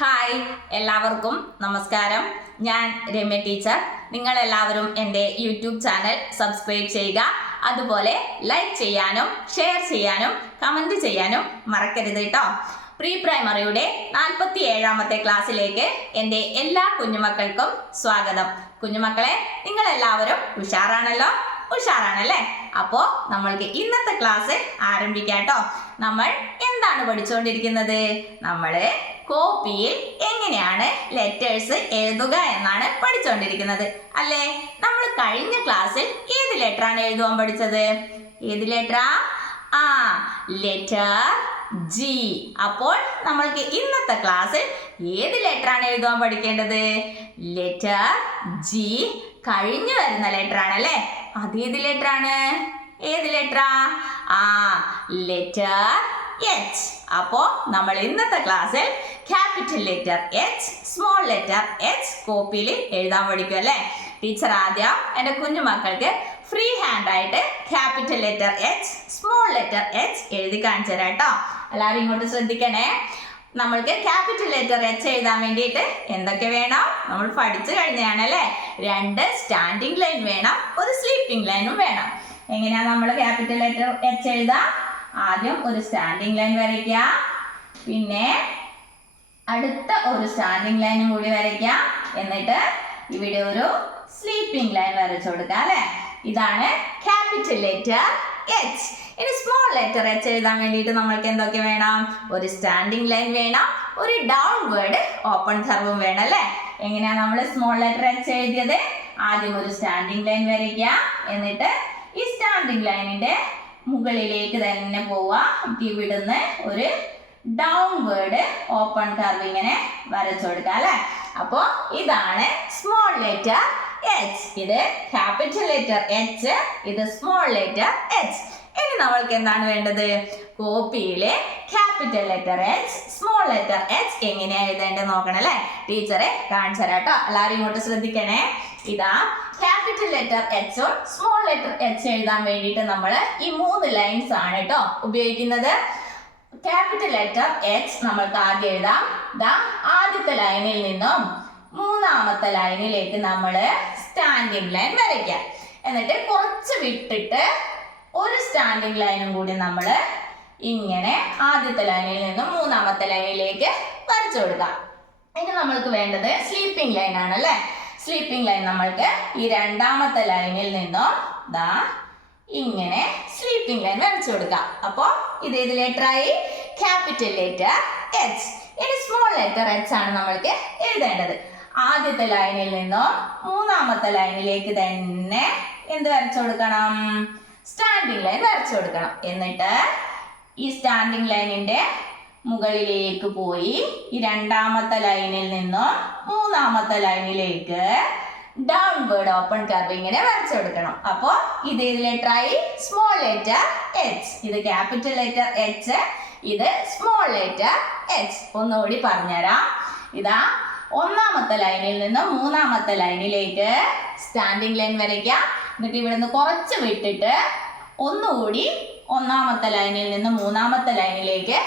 Hi, എല്ലാവർക്കും നമസ്കാരം. ഞാൻ രമ്യ ടീച്ചർ. നിങ്ങളെല്ലാവരും എൻ്റെ യൂട്യൂബ് ചാനൽ സബ്സ്ക്രൈബ് ചെയ്യുക. അതുപോലെ ലൈക്ക് ചെയ്യാനും ഷെയർ ചെയ്യാനും കമൻറ്റ് ചെയ്യാനും മറക്കരുത് കേട്ടോ. പ്രീ പ്രൈമറിയുടെ 47ാമത്തെ ക്ലാസ്സിലേക്ക് എൻ്റെ എല്ലാ കുഞ്ഞുമക്കൾക്കും സ്വാഗതം. കുഞ്ഞുമക്കളെ, നിങ്ങളെല്ലാവരും ഉഷാറാണല്ലേ? അപ്പോൾ നമ്മൾക്ക് ഇന്നത്തെ ക്ലാസ് ആരംഭിക്കാം കേട്ടോ. നമ്മൾ എന്താണ് പഠിച്ചുകൊണ്ടിരിക്കുന്നത്? നമ്മൾ കോപ്പിയിൽ എങ്ങനെയാണ് ലെറ്റേഴ്സ് എഴുതുക എന്നാണ് പഠിച്ചുകൊണ്ടിരിക്കുന്നത് അല്ലേ? നമ്മൾ കഴിഞ്ഞ ക്ലാസ്സിൽ ഏത് ലെറ്ററാണ് എഴുതുവാൻ പഠിച്ചത്? ഏത് ലെറ്ററാ? Letter G. അപ്പോൾ നമ്മൾക്ക് ഇന്നത്തെ ക്ലാസ്സിൽ ഏത് ലെറ്ററാണ് എഴുതുവാൻ പഠിക്കേണ്ടത്? Letter G. കഴിഞ്ഞു വരുന്ന ലെറ്റർ ആണല്ലേ? അതേത് ലെറ്ററാണ്? ഏത് ലെറ്ററാ? Letter H. അപ്പോൾ നമ്മൾ ഇന്നത്തെ ക്ലാസ്സിൽ capital letter H, small letter H കോപ്പിയിൽ എഴുതാൻ പഠിക്കും അല്ലേ? ടീച്ചർ ആദ്യം എൻ്റെ കുഞ്ഞുമക്കൾക്ക് ഫ്രീ ഹാൻഡ് ആയിട്ട് capital letter H, small letter H എഴുതി കാണിച്ചു തരാം കേട്ടോ. എല്ലാവരും ഇങ്ങോട്ട് ശ്രദ്ധിക്കണേ. നമ്മൾക്ക് ക്യാപിറ്റൽ ലെറ്റർ എച്ച് എഴുതാൻ വേണ്ടിയിട്ട് എന്തൊക്കെ വേണം? നമ്മൾ പഠിച്ചു കഴിഞ്ഞാണല്ലേ? 2 സ്റ്റാൻഡിങ് ലൈൻ വേണം, ഒരു സ്ലീപ്പിംഗ് ലൈനും വേണം. എങ്ങനെയാ നമ്മൾ ക്യാപിറ്റൽ ലെറ്റർ എച്ച് എഴുതാം? ആദ്യം ഒരു സ്റ്റാൻഡിങ് ലൈൻ വരയ്ക്കുക, പിന്നെ അടുത്ത ഒരു സ്റ്റാൻഡിങ് ലൈനും കൂടി വരയ്ക്കുക, എന്നിട്ട് ഇവിടെ ഒരു സ്ലീപ്പിംഗ് ലൈൻ വരച്ചു കൊടുക്കുക അല്ലേ? ഇതാണ് ക്യാപിറ്റൽ ലെറ്റർ എച്ച്. ഇനി സ്മോൾ ലെറ്റർ എച്ച് എഴുതാൻ വേണ്ടിയിട്ട് നമ്മൾക്ക് എന്തൊക്കെ വേണം? ഒരു സ്റ്റാൻഡിംഗ് ലൈൻ വേണം, ഒരു ഡൗൺവേർഡ് ഓപ്പൺ കർവും വേണം അല്ലേ? എങ്ങനെയാ നമ്മൾ സ്മോൾ ലെറ്റർ എച്ച് എഴുതിയത്? ആദ്യം ഒരു സ്റ്റാൻഡിംഗ് ലൈൻ വരയ്ക്കുക, എന്നിട്ട് ഈ സ്റ്റാൻഡിംഗ് ലൈനിന്റെ മുകളിലേക്ക് തന്നെ പോവുക. ഇവിടുന്ന് ഒരു ഡൗൺവേർഡ് ഓപ്പൺ കർവ് ഇങ്ങനെ വരച്ചു കൊടുക്കുക അല്ലേ? അപ്പോൾ ഇതാണ് സ്മോൾ ലെറ്റർ എച്ച്. ഇത് ക്യാപിറ്റൽ ലെറ്റർ എച്ച്, ഇത് സ്മോൾ ലെറ്റർ എച്ച്. ഇനി നമ്മൾക്ക് എന്താണ് വേണ്ടത്? കോപ്പിയിലെ capital letter H, small letter H എങ്ങനെയാ എഴുതേണ്ടത് നോക്കണം അല്ലേ? ടീച്ചറെ കാണിച്ചു തരാം കേട്ടോ. എല്ലാവരും ഇങ്ങോട്ട് ശ്രദ്ധിക്കണേ. ഇതാ ക്യാപിറ്റൽ ലെറ്റർ എച്ചും സ്മോൾ ലെറ്റർ എച്ച് എഴുതാൻ വേണ്ടിയിട്ട് നമ്മൾ ഈ 3 ലൈൻസ് ആണ് കേട്ടോ ഉപയോഗിക്കുന്നത്. ക്യാപിറ്റൽ ലെറ്റർ എച്ച് നമ്മൾക്ക് ആദ്യം എഴുതാം. ആദ്യത്തെ ലൈനിൽ നിന്നും 3ാമത്തെ ലൈനിലേക്ക് നമ്മൾ സ്റ്റാൻഡിംഗ് ലൈൻ വരയ്ക്കാം. എന്നിട്ട് കുറച്ച് വിട്ടിട്ട് ഒരു സ്റ്റാൻഡിംഗ് ലൈനും കൂടി നമ്മൾ ഇങ്ങനെ ആദ്യത്തെ ലൈനിൽ നിന്നും 3ാമത്തെ ലൈനിലേക്ക് വരച്ചു കൊടുക്കാം. ഇനി നമ്മൾക്ക് വേണ്ടത് സ്ലീപ്പിംഗ് ലൈൻ ആണല്ലേ? സ്ലീപ്പിംഗ് ലൈൻ നമ്മൾക്ക് ഈ 2ാമത്തെ ലൈനിൽ നിന്നും ഇങ്ങനെ സ്ലീപ്പിംഗ് ലൈൻ വരച്ചു കൊടുക്കാം. അപ്പോൾ ഇത് ഏത് ലെറ്ററായി? Capital letter H. ഇനി സ്മോൾ ലെറ്റർ എച്ച് ആണ് നമ്മൾക്ക് എഴുതേണ്ടത്. ആദ്യത്തെ ലൈനിൽ നിന്നും 3ാമത്തെ ലൈനിലേക്ക് തന്നെ എന്ത് വരച്ചു കൊടുക്കണം? സ്റ്റാൻഡിംഗ് ലൈൻ വരച്ചു കൊടുക്കണം. എന്നിട്ട് ഈ സ്റ്റാൻഡിംഗ് ലൈനിന്റെ മുകളിലേക്ക് പോയി ഈ 2ാമത്തെ ലൈനിൽ നിന്നും 3ാമത്തെ ലൈനിലേക്ക് ഡൗൺവേർഡ് ഓപ്പൺ കർവ് ഇങ്ങനെ വരച്ചു കൊടുക്കണം. അപ്പോൾ ഇത് ഏത് ലെറ്ററായി? Small letter H. ഇത് ക്യാപിറ്റൽ ലെറ്റർ എച്ച്, ഇത് സ്മോൾ ലെറ്റർ എച്ച്. ഒന്നുകൂടി പറഞ്ഞുതരാം. ഇതാ 1ാമത്തെ ലൈനിൽ നിന്ന് 3ാമത്തെ ലൈനിലേക്ക് സ്റ്റാൻഡിംഗ് ലൈൻ വരയ്ക്കുക. എന്നിട്ട് ഇവിടുന്ന് കുറച്ച് വിട്ടിട്ട് ഒന്നുകൂടി 1ാമത്തെ ലൈനിൽ നിന്ന് 3ാമത്തെ ലൈനിലേക്ക്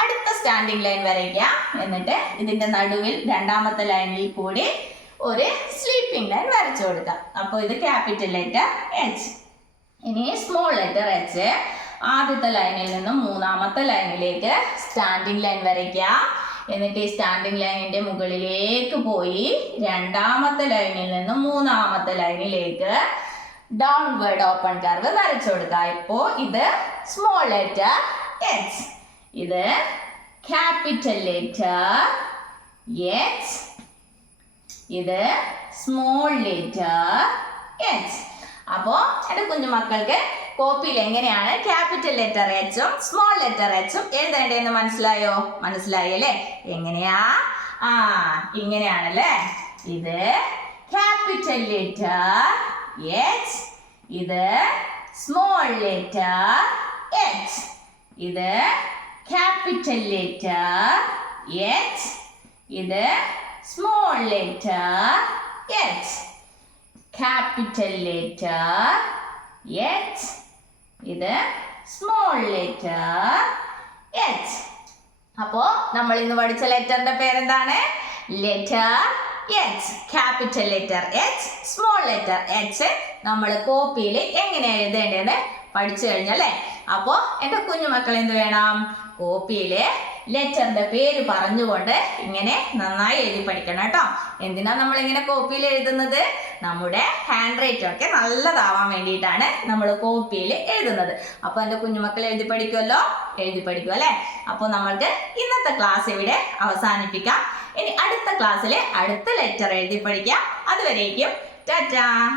അടുത്ത സ്റ്റാൻഡിംഗ് ലൈൻ വരയ്ക്കുക. എന്നിട്ട് ഇതിന്റെ നടുവിൽ 2ാമത്തെ ലൈനിൽ കൂടി ഒരു സ്ലീപ്പിംഗ് ലൈൻ വരച്ചു കൊടുക്കുക. അപ്പോൾ ഇത് ക്യാപിറ്റൽ ലെറ്റർ എച്ച്. ഇനി സ്മോൾ ലെറ്റർ എച്ച്. ആദ്യത്തെ ലൈനിൽ നിന്നും 3ാമത്തെ ലൈനിലേക്ക് സ്റ്റാൻഡിംഗ് ലൈൻ വരയ്ക്കുക. എന്നിട്ട് ഈ സ്റ്റാൻഡിംഗ് ലൈനിന്റെ മുകളിലേക്ക് പോയി 2ാമത്തെ ലൈനിൽ നിന്നും 3ാമത്തെ ലൈനിലേക്ക് ഡൗൺവേർഡ് ഓപ്പൺ കർവ് വരച്ചു കൊടുക്കുക. ഇപ്പോൾ ഇത് സ്മോൾ ലെറ്റർ എച്ച്, ഇത് ക്യാപിറ്റൽ ലെറ്റർ എച്ച്, ഇത് സ്മോൾ ലെറ്റർ എച്ച്. അപ്പോൾ എൻ്റെ കുഞ്ഞുമക്കൾക്ക് കോപ്പിയിൽ എങ്ങനെയാണ് ക്യാപിറ്റൽ ലെറ്റർ എച്ചും സ്മോൾ ലെറ്റർ എച്ചും എഴുതേണ്ടതെന്ന് മനസ്സിലായി അല്ലേ? എങ്ങനെയാ? ഇങ്ങനെയാണല്ലേ? ഇത് ക്യാപിറ്റൽ ലെറ്റർ എച്ച്, ഇത് സ്മോൾ ലെറ്റർ എച്ച്, ഇത് ക്യാപിറ്റൽ ലെറ്റർ എച്ച്, ഇത് small letter H. Capital letter H, ഇത് സ്മോൾ ലെറ്റർ എച്ച്. അപ്പോ നമ്മൾ ഇന്ന് പഠിച്ച ലെറ്ററിന്റെ പേരെന്താണ്? Letter H. Capital letter H, small letter H നമ്മൾ കോപ്പിയിൽ എങ്ങനെ എഴുതേണ്ടതെന്ന് പഠിച്ചു കഴിഞ്ഞല്ലേ? അപ്പോൾ എൻ്റെ കുഞ്ഞുമക്കൾ എന്ത് വേണം? കോപ്പിയിൽ ലെറ്ററിന്റെ പേര് പറഞ്ഞുകൊണ്ട് ഇങ്ങനെ നന്നായി എഴുതി പഠിക്കണം കേട്ടോ. എന്തിനാ നമ്മൾ ഇങ്ങനെ കോപ്പിയിൽ എഴുതുന്നത്? നമ്മുടെ ഹാൻഡ് റൈറ്റ് ഒക്കെ നല്ലതാവാൻ വേണ്ടിയിട്ടാണ് നമ്മൾ കോപ്പിയിൽ എഴുതുന്നത്. അപ്പോൾ എൻ്റെ കുഞ്ഞുമക്കൾ എഴുതി പഠിക്കുമല്ലോ? എഴുതി പഠിക്കും അല്ലേ? അപ്പോൾ നമ്മൾക്ക് ഇന്നത്തെ ക്ലാസ് ഇവിടെ അവസാനിപ്പിക്കാം. ഇനി അടുത്ത ക്ലാസ്സിൽ അടുത്ത ലെറ്റർ എഴുതി പഠിക്കാം. അതുവരേക്കും ടാറ്റാ.